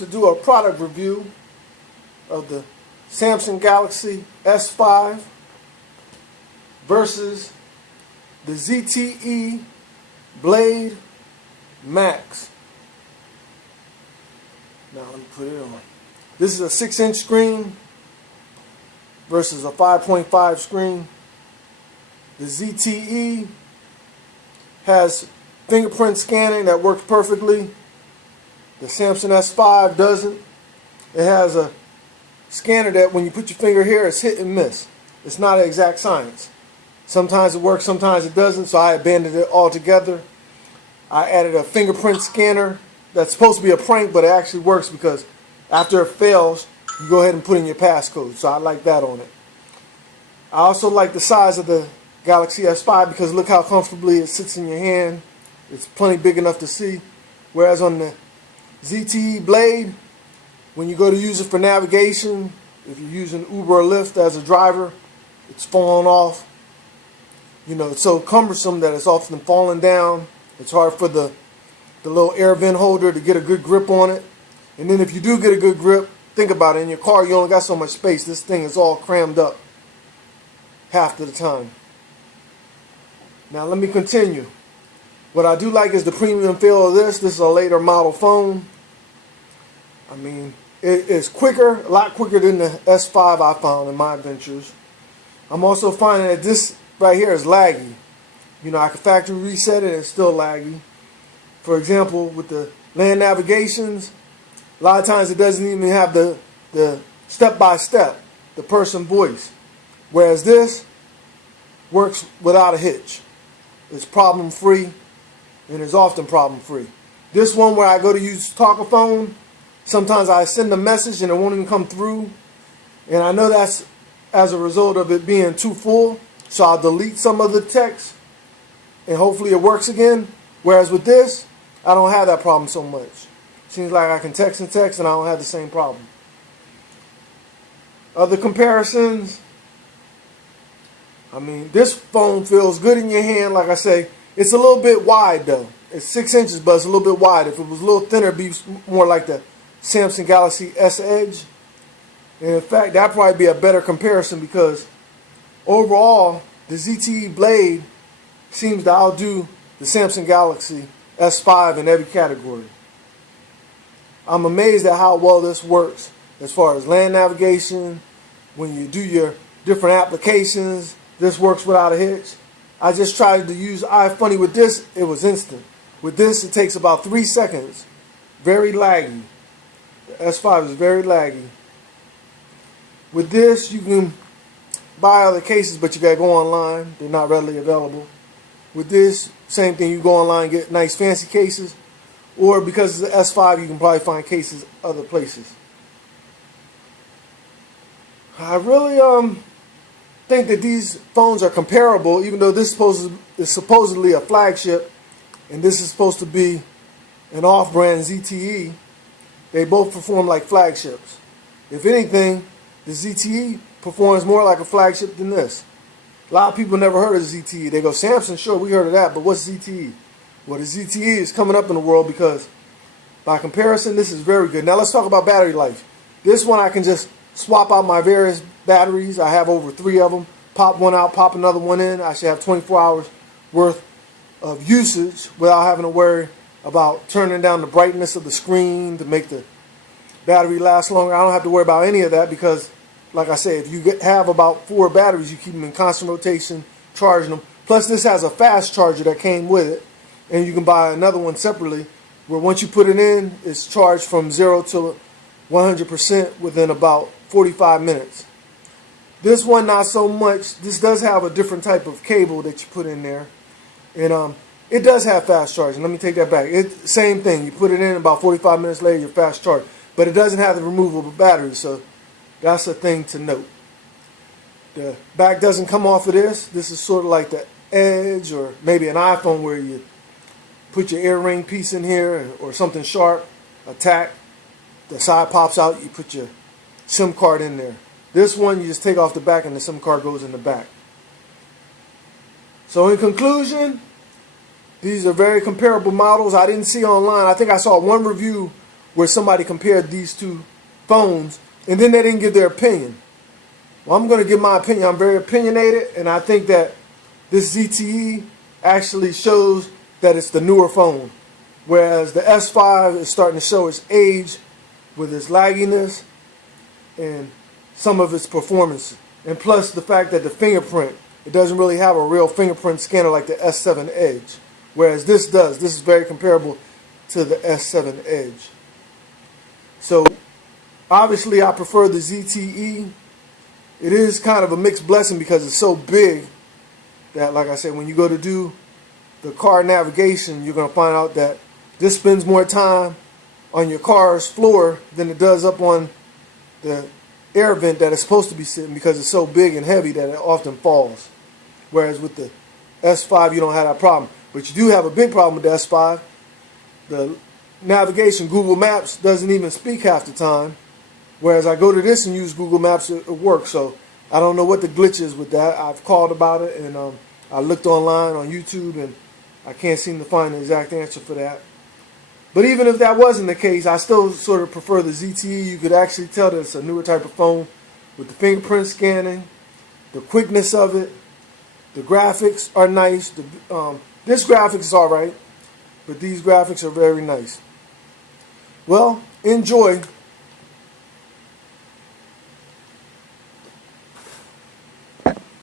to do a product review of the Samsung Galaxy S5 versus the ZTE Blade Max. Now let me put it on. This is a 6-inch screen versus a 5.5 screen. The ZTE has fingerprint scanning that works perfectly. The Samsung S5 doesn't. It has a scanner that when you put your finger here, it's hit and miss. It's not an exact science. Sometimes it works, sometimes it doesn't, so I abandoned it altogether. I added a fingerprint scanner that's supposed to be a prank, but it actually works because after it fails, you go ahead and put in your passcode. So I like that on it. I also like the size of the Galaxy S5 because look how comfortably it sits in your hand. It's plenty big enough to see. Whereas on the ZTE Blade, when you go to use it for navigation, if you're using Uber or Lyft as a driver, it's falling off. You know, it's so cumbersome that it's often falling down. It's hard for the little air vent holder to get a good grip on it. And then if you do get a good grip, think about it. In your car, you only got so much space. This thing is all crammed up half of the time. Now let me continue. What I do like is the premium feel of this. This is a later model phone. I mean, it is quicker, a lot quicker than the S5 I found in my adventures. I'm also finding that this right here is laggy. You know, I can factory reset it and it's still laggy. For example, with the land navigations, a lot of times it doesn't even have the step-by-step, the person voice. Whereas this works without a hitch. It's problem-free and is often problem-free. This one where I go to use talkaphone, sometimes I send a message and it won't even come through. And I know that's as a result of it being too full. So I'll delete some of the text and hopefully it works again. Whereas with this, I don't have that problem so much. Seems like I can text and text and I don't have the same problem. Other comparisons, I mean, this phone feels good in your hand. Like I say, it's a little bit wide though. It's 6 inches, but it's a little bit wide. If it was a little thinner, it'd be more like the Samsung Galaxy S Edge. And in fact, that'd probably be a better comparison because overall, the ZTE Blade seems to outdo the Samsung Galaxy S5 in every category. I'm amazed at how well this works as far as land navigation. When you do your different applications, this works without a hitch. I just tried to use iFunny with this, it was instant. With this, it takes about 3 seconds. Very laggy. The S5 is very laggy. With this, you can buy other cases, but you gotta go online. They're not readily available. With this, same thing, you go online and get nice fancy cases. Or because it's the S5, you can probably find cases other places. I really think that these phones are comparable, even though this is supposedly a flagship and this is supposed to be an off-brand ZTE. They both perform like flagships. If anything, the ZTE performs more like a flagship than this. A lot of people never heard of ZTE. They go, Samsung, sure, we heard of that, but what's ZTE? Well, the ZTE is coming up in the world because by comparison, this is very good. Now let's talk about battery life. This one I can just swap out my various batteries. I have over 3 of them. Pop one out, pop another one in. I should have 24 hours worth of usage without having to worry about turning down the brightness of the screen to make the battery last longer. I don't have to worry about any of that because, like I said, if you have about 4 batteries, you keep them in constant rotation, charging them. Plus, this has a fast charger that came with it, and you can buy another one separately where once you put it in, it's charged from 0 to 100% within about 45 minutes. This one, not so much. This does have a different type of cable that you put in there. And it does have fast charging. Let me take that back. Same thing. You put it in, about 45 minutes later, you're fast charged. But it doesn't have the removable battery, so that's a thing to note. The back doesn't come off of this. This is sort of like the Edge or maybe an iPhone where you put your earring piece in here or something sharp, a tack. The side pops out, you put your SIM card in there. This one, you just take off the back and the SIM card goes in the back. So in conclusion, these are very comparable models. I didn't see online. I think I saw one review where somebody compared these two phones and then they didn't give their opinion. Well, I'm going to give my opinion. I'm very opinionated, and I think that this ZTE actually shows that it's the newer phone, whereas the S5 is starting to show its age with its lagginess and some of its performance. And plus the fact that the fingerprint, it doesn't really have a real fingerprint scanner like the S7 Edge, whereas this does. This is very comparable to the S7 Edge. So obviously I prefer the ZTE. It is kind of a mixed blessing because it's so big that, like I said, when you go to do the car navigation, you're going to find out that this spends more time on your car's floor than it does up on the air vent that it's supposed to be sitting, because it's so big and heavy that it often falls. Whereas with the S5, you don't have that problem. But you do have a big problem with the S5. The navigation, Google Maps, doesn't even speak half the time. Whereas I go to this and use Google Maps, it works. So I don't know what the glitch is with that. I've called about it, and I looked online on YouTube, and I can't seem to find the exact answer for that. But even if that wasn't the case, I still sort of prefer the ZTE. You could actually tell that it's a newer type of phone with the fingerprint scanning, the quickness of it. The graphics are nice. This graphics is alright, but these graphics are very nice. Well, enjoy.